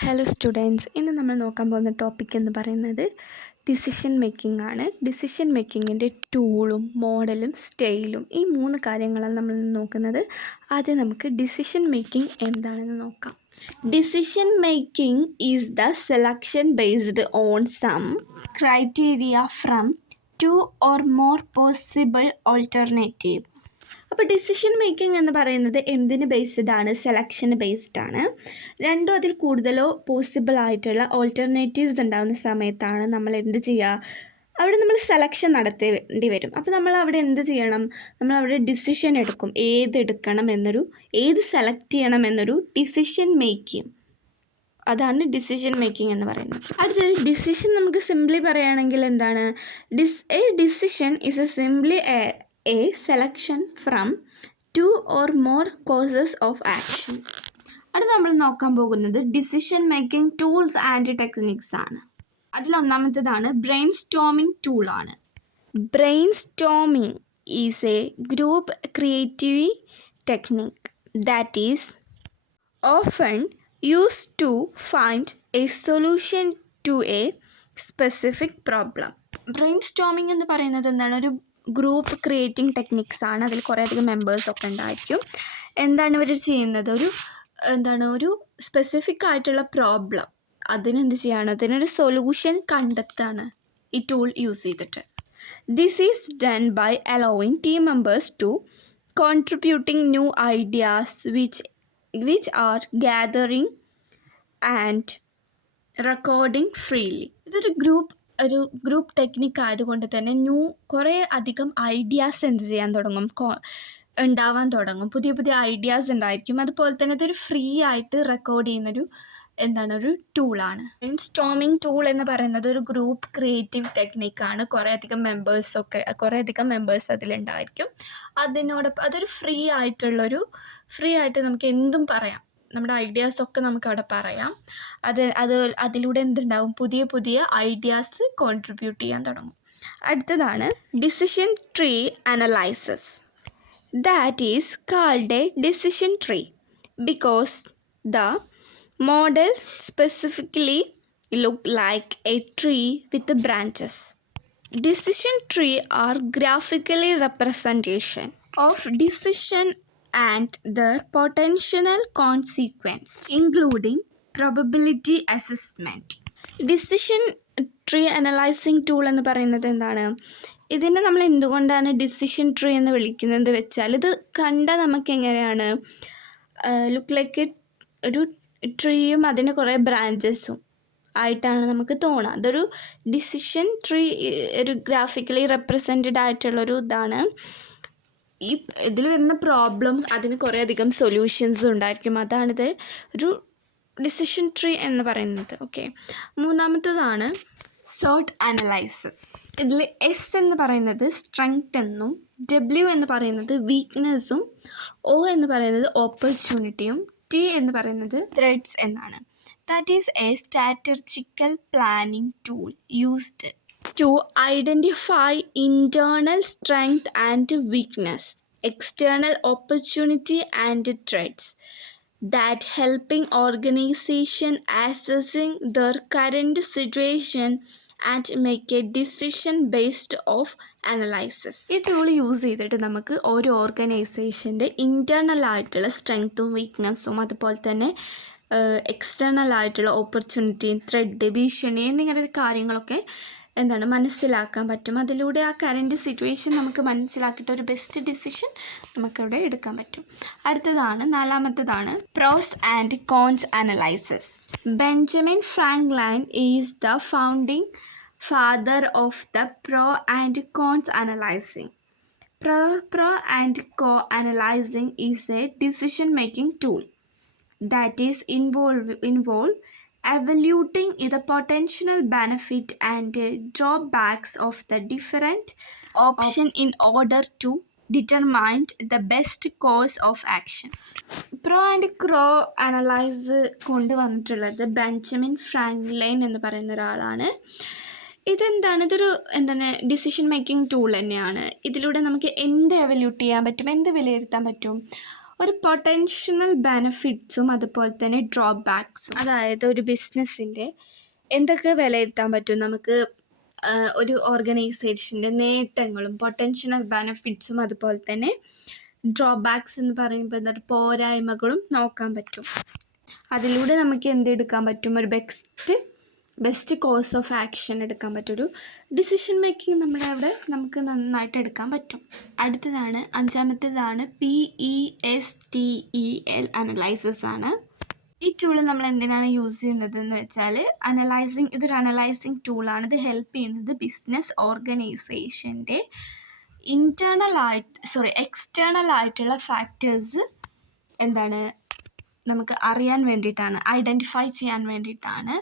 Hello students, ഇന്ന് നമ്മൾ നോക്കാൻ പോകുന്ന ടോപ്പിക് എന്ന് പറയുന്നത് ഡിസിഷൻ മേക്കിംഗ് ആണ്. ഡിസിഷൻ മേക്കിങ്ങിൻ്റെ ടൂളും മോഡലും സ്റ്റൈലും ഈ 3 കാര്യങ്ങളാണ് നമ്മൾ നോക്കുന്നത്. ആദ്യം നമുക്ക് ഡിസിഷൻ മേക്കിംഗ് എന്താണെന്ന് നോക്കാം. Decision making is the selection based on some criteria from 2 or more possible alternative. അപ്പോൾ ഡിസിഷൻ മേക്കിംഗ് എന്ന് പറയുന്നത് എന്തിന് ബേസ്ഡ് ആണ്? സെലക്ഷന് ബേസ്ഡ് ആണ്. 2 അതിൽ കൂടുതലോ പോസിബിൾ ആയിട്ടുള്ള ഓൾട്ടർനേറ്റീവ്സ് ഉണ്ടാകുന്ന സമയത്താണ് നമ്മൾ എന്ത് ചെയ്യുക? അവിടെ നമ്മൾ സെലക്ഷൻ നടത്തേണ്ടി വരും. അപ്പോൾ നമ്മൾ അവിടെ എന്ത് ചെയ്യണം? നമ്മൾ അവിടെ ഡിസിഷൻ എടുക്കും. ഏത് സെലക്ട് ചെയ്യണം എന്നൊരു ഡിസിഷൻ മേക്കിംഗ്. അതാണ് ഡിസിഷൻ മേക്കിംഗ് എന്ന് പറയുന്നത്. അടുത്തൊരു ഡിസിഷൻ നമുക്ക് സിംപ്ലി പറയുകയാണെങ്കിൽ എന്താണ്? A decision is simply a selection from 2 or more courses of action. അടുത്ത് നമ്മൾ നോക്കാൻ പോകുന്നത് decision making tools and techniques ആണ്. അതിലൊന്നാമത്തേതാണ് ബ്രെയിൻ സ്റ്റോമിംഗ് ടൂളാണ്. Brainstorming is a group creative technique that is often used to find a solution to a specific problem. Brainstorming എന്ന് പറയുന്നത് എന്താണ്? ഒരു ഗ്രൂപ്പ് ക്രിയേറ്റിംഗ് ടെക്നിക്സ് ആണ്. അതിൽ കുറേയധികം മെമ്പേഴ്സൊക്കെ ഉണ്ടായിരിക്കും. എന്താണ് ഇവർ ചെയ്യുന്നത്? ഒരു സ്പെസിഫിക് ആയിട്ടുള്ള പ്രോബ്ലം അതിനെന്ത് ചെയ്യാണ്? അതിനൊരു സൊല്യൂഷൻ കണ്ടെത്താണ് ഈ ടൂൾ യൂസ് ചെയ്തിട്ട്. This is done by allowing team members to contributing new ideas which are gathering and recording freely. ഇതൊരു ഗ്രൂപ്പ് ടെക്നിക്ക് ആയതുകൊണ്ട് തന്നെ കുറേ അധികം ഐഡിയാസ് എന്ത് ചെയ്യാൻ തുടങ്ങും? ഉണ്ടാവാൻ തുടങ്ങും. പുതിയ പുതിയ ഐഡിയാസ് ഉണ്ടായിരിക്കും. അതുപോലെ തന്നെ ഇതൊരു ഫ്രീ ആയിട്ട് റെക്കോർഡ് ചെയ്യുന്നൊരു ഒരു ടൂളാണ്. ബ്രെയിൻ സ്റ്റോമിംഗ് ടൂൾ എന്ന് പറയുന്നത് ഒരു ഗ്രൂപ്പ് ക്രിയേറ്റീവ് ടെക്നിക്കാണ്. കുറേയധികം മെമ്പേഴ്സ് അതിലുണ്ടായിരിക്കും. അതിനോടൊപ്പം അതൊരു ഫ്രീ ആയിട്ട് നമുക്ക് എന്തും പറയാം. നമ്മുടെ ഐഡിയാസൊക്കെ നമുക്ക് അവിടെ പറയാം. അതിലൂടെ എന്തുണ്ടാവും? പുതിയ പുതിയ ഐഡിയാസ് കോൺട്രിബ്യൂട്ട് ചെയ്യാൻ തുടങ്ങും. അടുത്തതാണ് decision tree analysis. That is called A decision tree because the model specifically look like a tree with branches. Decision tree are graphically representation of decision and their potential consequence, including probability assessment. Decision tree analyzing tool എന്ന് പറയുന്നത് എന്താണ്? ഇതിനെ നമ്മൾ എന്തുകൊണ്ടാണ് decision tree എന്ന് വിളിക്കുന്നത് വെച്ചാൽ, ഇത് കണ്ടാൽ നമുക്ക് എങ്ങനെയാണ് ലുക്ക് ലൈക്ക് ഒരു ട്രീയും അതിന് കുറേ ബ്രാഞ്ചസും ആയിട്ടാണ് നമുക്ക് തോന്നുക. അതൊരു ഡിസിഷൻ ട്രീ ഒരു ഗ്രാഫിക്കലി റെപ്രസെൻറ്റഡ് ആയിട്ടുള്ളൊരു ഇതാണ്. ഇതിൽ വരുന്ന പ്രോബ്ലം അതിന് കുറേയധികം സൊല്യൂഷൻസും ഉണ്ടായിരിക്കും. അതാണിത് ഒരു ഡിസിഷൻ ട്രീ എന്ന് പറയുന്നത്. ഓക്കെ, മൂന്നാമത്തേതാണ് സോർട്ട് അനലൈസിസ്. ഇതിൽ എസ് എന്ന് പറയുന്നത് സ്ട്രെങ്ത് എന്നും ഡബ്ല്യു എന്ന് പറയുന്നത് വീക്ക്നെസ്സും ഒ എന്ന് പറയുന്നത് ഓപ്പർച്യൂണിറ്റിയും ടി എന്ന് പറയുന്നത് ത്രെഡ്സ് എന്നാണ്. That is a strategical planning tool used to identify internal strength and weakness, external opportunity and threats that helping organisation assessing their current situation and make a decision based of analysis. ഈ tool use ചെയ്തിട്ട് നമുക്ക് ഓരോ ഓർഗനൈസേഷൻ്റെ internal ആയിട്ടുള്ള സ്ട്രെങ്ത്തും വീക്ക്നെസ്സും അതുപോലെ തന്നെ external ആയിട്ടുള്ള ഓപ്പർച്യൂണിറ്റിയും thread ഭീഷണി എന്നിങ്ങനെ കാര്യങ്ങളൊക്കെ മനസ്സിലാക്കാൻ പറ്റും. അതിലൂടെ ആ കറൻറ്റ് സിറ്റുവേഷൻ നമുക്ക് മനസ്സിലാക്കിയിട്ട് ഒരു ബെസ്റ്റ് ഡിസിഷൻ നമുക്കിവിടെ എടുക്കാൻ പറ്റും. നാലാമത്തേതാണ് pros and cons analysis. Benjamin Franklin is the founding father of the pro and cons analysing. Pro and co analyzing is a decision making tool that is involve evaluating the potential benefit and drawbacks of the different option in order to determine the best course of action. Pro and con analyse കൊണ്ടുവന്നിട്ടുള്ളത് Benjamin Franklin എന്ന് പറയുന്ന ഒരാളാണ്. ഇതൊരു decision making tool തന്നെയാണ്. ഇതിലൂടെ നമുക്ക് എന്ത് എവല്യൂട്ട് ചെയ്യാൻ പറ്റും, എന്ത് വിലയിരുത്താൻ പറ്റും? ഒരു പൊട്ടൻഷ്യൽ ബെനിഫിറ്റ്സും അതുപോലെ തന്നെ ഡ്രോബാക്സും. അതായത് ഒരു ബിസിനസ്സിൻ്റെ എന്തൊക്കെ വിലയിരുത്താൻ പറ്റും നമുക്ക്, ഒരു ഓർഗനൈസേഷൻ്റെ നേട്ടങ്ങളും പൊട്ടൻഷ്യൽ ബെനിഫിറ്റ്സും അതുപോലെ തന്നെ ഡ്രോബാക്സ് എന്ന് പറയുമ്പോൾ എന്താണ് പോരായ്മകളും നോക്കാൻ പറ്റും. അതിലൂടെ നമുക്ക് എന്തെടുക്കാൻ പറ്റും, ഒരു ബെസ്റ്റ് കോഴ്സ് ഓഫ് ആക്ഷൻ എടുക്കാൻ പറ്റും. ഒരു ഡിസിഷൻ മേക്കിംഗ് നമ്മുടെ അവിടെ നമുക്ക് നന്നായിട്ട് എടുക്കാൻ പറ്റും. അടുത്തതാണ് അഞ്ചാമത്തേതാണ് PESTEL അനലൈസിസ് ആണ്. ഈ ടൂള് നമ്മൾ എന്തിനാണ് യൂസ് ചെയ്യുന്നത് എന്ന് വെച്ചാൽ ഇതൊരു അനലൈസിങ് ടൂളാണ്. ഇത് ഹെൽപ്പ് ചെയ്യുന്നത് ബിസിനസ് ഓർഗനൈസേഷൻ്റെ എക്സ്റ്റേണൽ ആയിട്ടുള്ള ഫാക്ടേഴ്സ് നമുക്ക് അറിയാൻ വേണ്ടിയിട്ടാണ്, ഐഡൻറ്റിഫൈ ചെയ്യാൻ വേണ്ടിയിട്ടാണ്.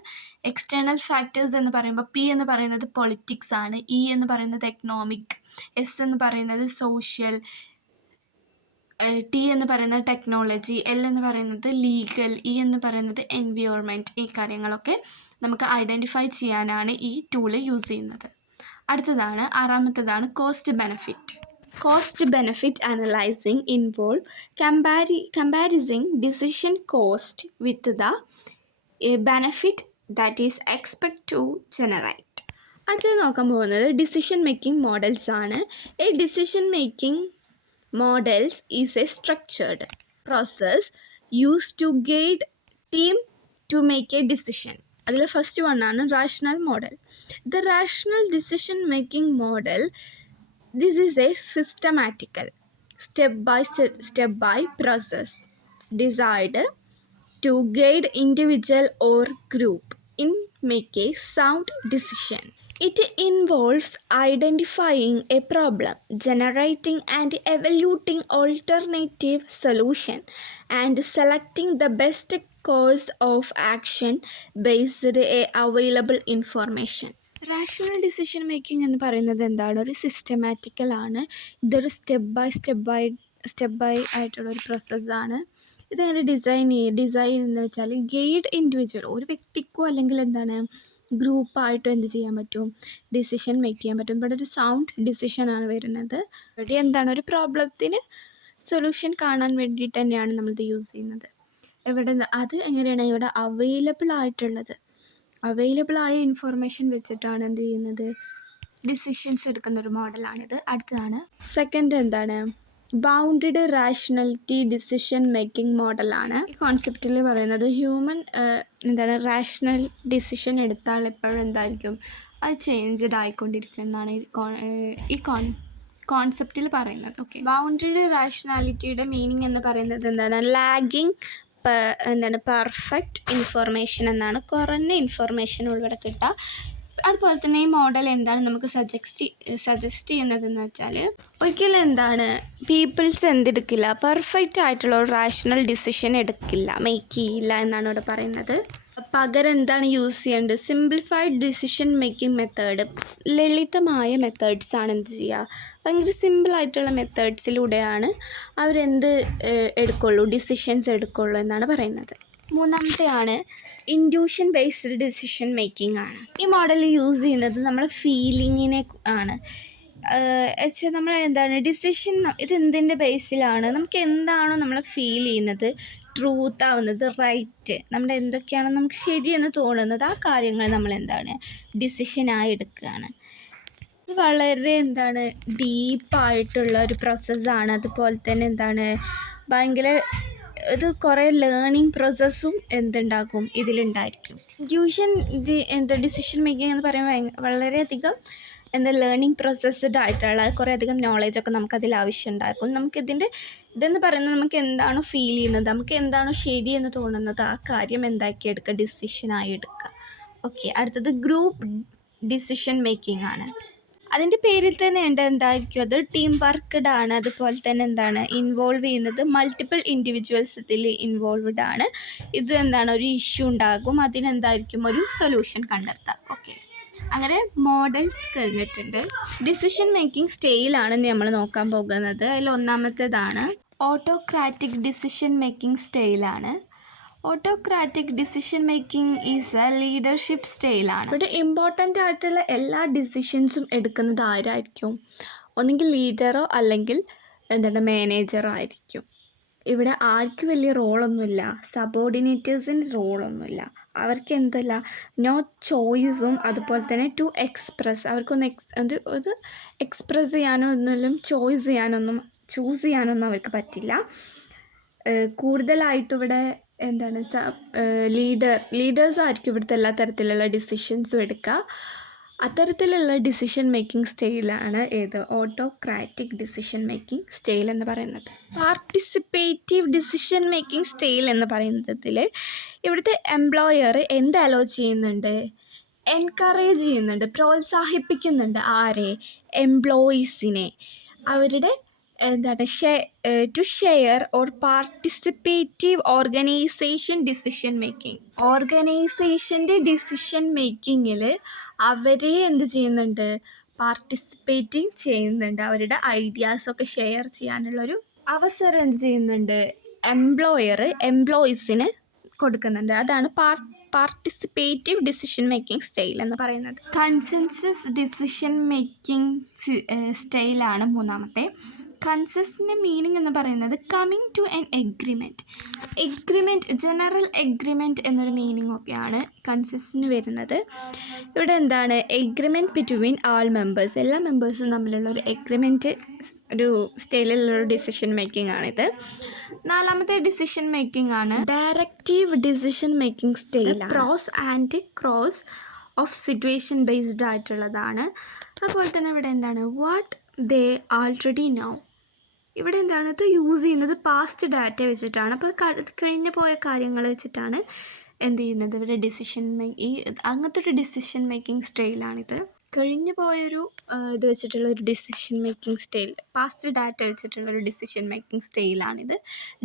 എക്സ്റ്റേണൽ ഫാക്ടേഴ്സ് എന്ന് പറയുമ്പോൾ P എന്ന് പറയുന്നത് പൊളിറ്റിക്സ് ആണ്, E എന്ന് പറയുന്നത് എക്കണോമിക്, S എന്ന് പറയുന്നത് സോഷ്യൽ, T എന്ന് പറയുന്നത് ടെക്നോളജി, L എന്ന് പറയുന്നത് ലീഗൽ, E എന്ന് പറയുന്നത് എൻവയോൺമെൻറ്റ്. ഈ കാര്യങ്ങളൊക്കെ നമുക്ക് ഐഡൻറ്റിഫൈ ചെയ്യാനാണ് ഈ ടൂള് യൂസ് ചെയ്യുന്നത്. അടുത്തതാണ് ആറാമത്തേതാണ് cost benefit analysing involve comparing decision cost with the benefit that is expect to generate. അടുത്തത് നോക്കാൻ പോകുന്നത് ഡിസിഷൻ മേക്കിംഗ് മോഡൽസ് ആണ്. ഈ decision making models is a structured process used to guide team to make a decision. അതിൽ first one ആണ് rational model. The rational decision making model, this is A systematical step by process designed to guide individual or group in make a sound decision. It involves identifying a problem, generating and evaluating alternative solution, and selecting the best course of action based on available information. Rational decision making എന്ന് പറയുന്നത് എന്താണ്, ഒരു systematical ആണ്. ഇതൊരു step by ആയിട്ടുള്ള ഒരു പ്രോസസ്സാണ്. ഇതെങ്ങനെ ഡിസൈൻ എന്ന് വെച്ചാൽ ഗൈഡ് ഇൻഡിവിജ്വൽ, ഒരു വ്യക്തിക്കോ അല്ലെങ്കിൽ ഗ്രൂപ്പായിട്ടും എന്ത് ചെയ്യാൻ പറ്റും, ഡിസിഷൻ മേക്ക് ചെയ്യാൻ പറ്റും. ഇവിടെ ഒരു സൗണ്ട് ഡിസിഷനാണ് വരുന്നത്. ഇവിടെ ഒരു പ്രോബ്ലത്തിന് സൊല്യൂഷൻ കാണാൻ വേണ്ടിയിട്ട് തന്നെയാണ് നമ്മളിത് യൂസ് ചെയ്യുന്നത്. അത് എങ്ങനെയാണ് ഇവിടെ അവൈലബിൾ ആയ ഇൻഫോർമേഷൻ വെച്ചിട്ടാണ് എന്ത് ചെയ്യുന്നത്, ഡിസിഷൻസ് എടുക്കുന്ന ഒരു മോഡലാണിത്. അടുത്തതാണ് second bounded rationality decision making മോഡലാണ്. ഈ കോൺസെപ്റ്റിൽ പറയുന്നത് ഹ്യൂമൻ റാഷണൽ ഡിസിഷൻ എടുത്താൽ എപ്പോഴും എന്തായിരിക്കും, അത് ചേഞ്ച്ഡ് ആയിക്കൊണ്ടിരിക്കും എന്നാണ് ഈ കോൺസെപ്റ്റിൽ പറയുന്നത്. ഓക്കെ, ബൗണ്ടഡ് റാഷണാലിറ്റിയുടെ മീനിങ് എന്ന് പറയുന്നത് ലാഗിങ് പെർഫെക്റ്റ് ഇൻഫോർമേഷൻ എന്നാണ്. കുറഞ്ഞ ഇൻഫോർമേഷൻ ഉൾപ്പെടെ കിട്ടുക. അതുപോലെ തന്നെ ഈ മോഡൽ നമുക്ക് സജസ്റ്റ് ചെയ്യുന്നതെന്ന് വെച്ചാൽ ഒരിക്കലും പീപ്പിൾസ് എന്തെടുക്കില്ല, പെർഫെക്റ്റ് ആയിട്ടുള്ള ഒരു റാഷണൽ ഡിസിഷൻ മേക്ക് ചെയ്യില്ല എന്നാണ് ഇവിടെ പറയുന്നത്. പകരം യൂസ് ചെയ്യേണ്ടത് സിംപ്ലിഫൈഡ് ഡിസിഷൻ മേക്കിംഗ് മെത്തേഡ്, ലളിതമായ മെത്തേഡ്സാണ് എന്ത് ചെയ്യുക, ഭയങ്കര സിമ്പിളായിട്ടുള്ള മെത്തേഡ്സിലൂടെയാണ് ഡിസിഷൻസ് എടുക്കുള്ളൂ എന്നാണ് പറയുന്നത്. മൂന്നാമത്തെയാണ് ഇൻഡ്യൂഷൻ ബേസ്ഡ് ഡിസിഷൻ മേക്കിംഗ് ആണ്. ഈ മോഡൽ യൂസ് ചെയ്യുന്നത് നമ്മൾ ഫീലിങ്ങിനെ ആണ്. നമ്മൾ ഡിസിഷൻ ഇതെന്തിൻ്റെ ബേസിലാണ്, നമുക്ക് എന്താണോ നമ്മൾ ഫീൽ ചെയ്യുന്നത്, ട്രൂത്ത് ആവുന്നത്, റൈറ്റ്, നമ്മുടെ എന്തൊക്കെയാണോ നമുക്ക് ശരിയെന്ന് തോന്നുന്നത്, ആ കാര്യങ്ങൾ നമ്മൾ ഡിസിഷനായി എടുക്കുകയാണ്. ഇത് വളരെ ഡീപ്പായിട്ടുള്ള ഒരു പ്രോസസ്സാണ്. അതുപോലെ തന്നെ ഭയങ്കര ഇത് കുറേ ലേണിംഗ് പ്രോസസ്സും ഇതിലുണ്ടായിരിക്കും. ഇൻഡ്യൂഷൻ ഡിസിഷൻ മേക്കിംഗ് എന്ന് പറയുമ്പോൾ വളരെയധികം ലേണിംഗ് പ്രോസസ്ഡ് ആയിട്ടുള്ള കുറേയധികം നോളേജൊക്കെ നമുക്കതിൽ ആവശ്യമുണ്ടാക്കും. ഇതെന്ന് പറയുന്നത് നമുക്ക് എന്താണോ ഫീൽ ചെയ്യുന്നത്, നമുക്ക് എന്താണോ ശരിയെന്ന് തോന്നുന്നത്, ആ കാര്യം എടുക്കുക, ഡിസിഷനായി എടുക്കുക. ഓക്കെ, അടുത്തത് ഗ്രൂപ്പ് ഡിസിഷൻ മേക്കിംഗ് ആണ്. അതിൻ്റെ പേരിൽ തന്നെ അത് ടീം വർക്ക്ഡ് ആണ്. അതുപോലെ തന്നെ ഇൻവോൾവ് ചെയ്യുന്നത് മൾട്ടിപ്പിൾ ഇൻഡിവിജ്വൽസ് ഇതിൽ ഇൻവോൾവ്ഡ് ആണ്. ഇത് ഒരു ഇഷ്യൂ ഉണ്ടാകും, ഒരു സൊല്യൂഷൻ കണ്ടെത്താം. ഓക്കെ, അങ്ങനെ മോഡൽസ് കഴിഞ്ഞിട്ടുണ്ട്. ഡിസിഷൻ മേക്കിംഗ് സ്റ്റൈലാണ് നമ്മൾ നോക്കാൻ പോകുന്നത്. അതിൽ ഒന്നാമത്തേതാണ് ഓട്ടോക്രാറ്റിക് ഡിസിഷൻ മേക്കിംഗ് സ്റ്റൈലാണ്. Autocratic decision making is A leadership സ്റ്റൈലാണ്. ഇവിടെ ഇമ്പോർട്ടൻ്റ് ആയിട്ടുള്ള എല്ലാ ഡിസിഷൻസും എടുക്കുന്നത് ആരായിരിക്കും, ഒന്നുകിൽ ലീഡറോ അല്ലെങ്കിൽ മാനേജറോ ആയിരിക്കും. ഇവിടെ ആർക്ക് വലിയ റോളൊന്നുമില്ല, സബോർഡിനേറ്റേഴ്സിന് റോളൊന്നുമില്ല. അവർക്ക് എന്തല്ല, നോ ചോയ്സും അതുപോലെ തന്നെ ടു എക്സ്പ്രസ്, അവർക്കൊന്ന് അത് എക്സ്പ്രസ് ചെയ്യാനോ ഒന്നും ചൂസ് ചെയ്യാനൊന്നും അവർക്ക് പറ്റില്ല. കൂടുതലായിട്ടും ഇവിടെ എന്താണ് ലീഡേഴ്സായിരിക്കും ഇവിടുത്തെ എല്ലാ തരത്തിലുള്ള ഡിസിഷൻസും എടുക്കുക. അത്തരത്തിലുള്ള ഡിസിഷൻ മേക്കിംഗ് സ്റ്റൈലാണ് ഓട്ടോക്രാറ്റിക് ഡിസിഷൻ മേക്കിംഗ് സ്റ്റൈൽ എന്ന് പറയുന്നത്. പാർട്ടിസിപ്പേറ്റീവ് ഡിസിഷൻ മേക്കിംഗ് സ്റ്റൈൽ എന്ന് പറയുന്നതിൽ ഇവിടുത്തെ എംപ്ലോയർ എന്ത് അലോ ചെയ്യുന്നുണ്ട്, എൻകറേജ് ചെയ്യുന്നുണ്ട്, പ്രോത്സാഹിപ്പിക്കുന്നുണ്ട്. ആരെ? എംപ്ലോയീസിനെ. അവരുടെ to share or participative organisation decision making. ഓർഗനൈസേഷൻ്റെ ഡിസിഷൻ മേക്കിങ്ങിൽ അവരെ എന്ത് ചെയ്യുന്നുണ്ട്, പാർട്ടിസിപ്പേറ്റിംഗ് ചെയ്യുന്നുണ്ട്. അവരുടെ ഐഡിയാസൊക്കെ ഷെയർ ചെയ്യാനുള്ളൊരു അവസരം എന്ത് ചെയ്യുന്നുണ്ട്, എംപ്ലോയർ എംപ്ലോയീസിന് കൊടുക്കുന്നുണ്ട്. അതാണ് പാർട്ടിസിപ്പേറ്റീവ് ഡിസിഷൻ മേക്കിംഗ് സ്റ്റൈൽ എന്ന് പറയുന്നത്. കൺസെൻസസ് ഡിസിഷൻ മേക്കിംഗ് സ്റ്റൈലാണ് മൂന്നാമത്തെ. കൺസെൻസസിൻ്റെ മീനിങ് എന്ന് പറയുന്നത് coming to an agreement, general agreement എന്നൊരു മീനിങ് ഒക്കെയാണ് കൺസെൻസസിന് വരുന്നത്. ഇവിടെ എന്താണ്, എഗ്രിമെൻറ്റ് ബിറ്റ്വീൻ ആൾ മെമ്പേഴ്സ്, എല്ലാ മെമ്പേഴ്സും തമ്മിലുള്ള ഒരു എഗ്രിമെൻറ്റ്, ഒരു സ്റ്റൈലിലുള്ളൊരു ഡിസിഷൻ മേക്കിംഗ് ആണിത്. നാലാമത്തെ ഡിസിഷൻ മേക്കിംഗ് ആണ് directive decision making style. Pros and cons of situation based ആയിട്ടുള്ളതാണ്. അതുപോലെ തന്നെ ഇവിടെ എന്താണ്, വാട്ട് ദേ ആൾറെഡി നോ. ഇവിടെ എന്താണ്, ഇത് യൂസ് ചെയ്യുന്നത് പാസ്റ്റ് ഡാറ്റ വെച്ചിട്ടാണ്. അപ്പോൾ കഴിഞ്ഞു പോയ കാര്യങ്ങൾ വെച്ചിട്ടാണ് എന്ത് ചെയ്യുന്നത്, ഇവിടെ അങ്ങനത്തെ ഒരു ഡിസിഷൻ മേക്കിംഗ് സ്റ്റൈലാണിത്. കഴിഞ്ഞു പോയൊരു ഇത് വെച്ചിട്ടുള്ളൊരു decision making style, past data വെച്ചിട്ടുള്ളൊരു ഡിസിഷൻ മേക്കിംഗ് സ്റ്റൈലാണിത്.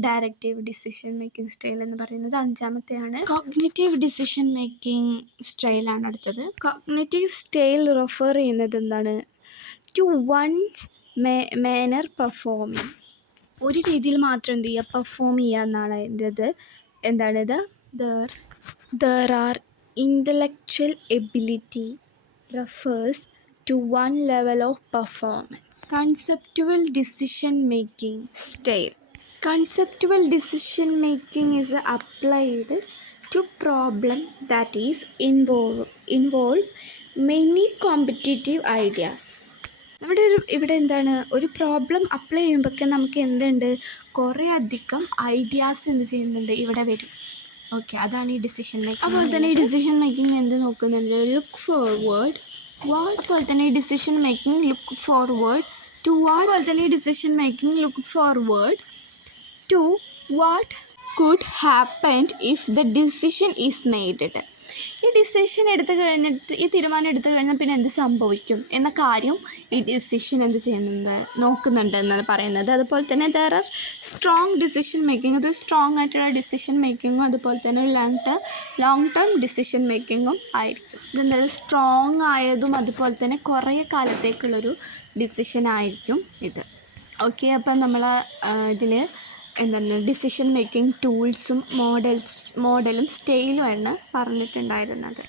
ഡയറക്റ്റീവ് ഡിസിഷൻ മേക്കിംഗ് സ്റ്റൈൽ എന്ന് പറയുന്നത് അഞ്ചാമത്തെയാണ്. കോഗ്നിറ്റീവ് ഡിസിഷൻ മേക്കിംഗ് സ്റ്റൈലാണ് അടുത്തത്. കോഗ്നിറ്റീവ് സ്റ്റൈൽ റെഫർ ചെയ്യുന്നത് എന്താണ്, ടു വൺസ് മാനർ പെർഫോമിങ്. ഒരു രീതിയിൽ മാത്രം എന്ത് ചെയ്യുക, പെർഫോം ചെയ്യുക എന്നാണ് അതിൻ്റെത്. എന്താണിത്, there are intellectual ability refers to one level of performance. Conceptual decision making style. Conceptual decision making is applied to problem that is involve many competitive ideas. ഇവിടെ എന്താണ്, ഒരു പ്രോബ്ലം അപ്ലൈ ചെയ്യുമ്പോഴൊക്കെ നമുക്ക് എന്തുണ്ട്, കുറേ അധികം ഐഡിയാസ് എന്ത് ചെയ്യുന്നുണ്ട്, ഇവിടെ വരും. ഓക്കെ, അതാണ് ഈ ഡിസിഷൻ മേക്കിംഗ്. അപ്പോൾ തന്നെ ഈ ഡിസിഷൻ മേക്കിംഗ് എന്ത് നോക്കുന്നുണ്ട്, ലുക്ക് ഫോർവേഡ്. അപ്പോൾ തന്നെ ഈ decision making look forward to അതുപോലെ തന്നെ ഈ decision making look forward to what could happen if the decision is made. ഈ ഡിസിഷൻ എടുത്തു കഴിഞ്ഞിട്ട്, ഈ തീരുമാനം എടുത്തു കഴിഞ്ഞാൽ പിന്നെ എന്ത് സംഭവിക്കും എന്ന കാര്യം ഈ ഡിസിഷൻ എന്ത് ചെയ്യുന്നുണ്ട്, നോക്കുന്നുണ്ട് എന്നാണ് പറയുന്നത്. അതുപോലെ തന്നെ there are strong decision making, അത് സ്ട്രോങ് ആയിട്ടുള്ള ഡിസിഷൻ മേക്കിങ്ങും അതുപോലെ തന്നെ ഒരു ലോങ് ടേം ഡിസിഷൻ മേക്കിങ്ങും ആയിരിക്കും. ഇതെന്താണ്, സ്ട്രോങ് ആയതും അതുപോലെ തന്നെ കുറേ കാലത്തേക്കുള്ളൊരു ഡിസിഷൻ ആയിരിക്കും ഇത്. ഓക്കെ, അപ്പം നമ്മൾ ഇതിൽ എന്താണ് ഡിസിഷൻ മേക്കിംഗ് ടൂൾസും മോഡലും സ്റ്റൈലുമാണ് പറഞ്ഞിട്ടുണ്ടായിരുന്നത്.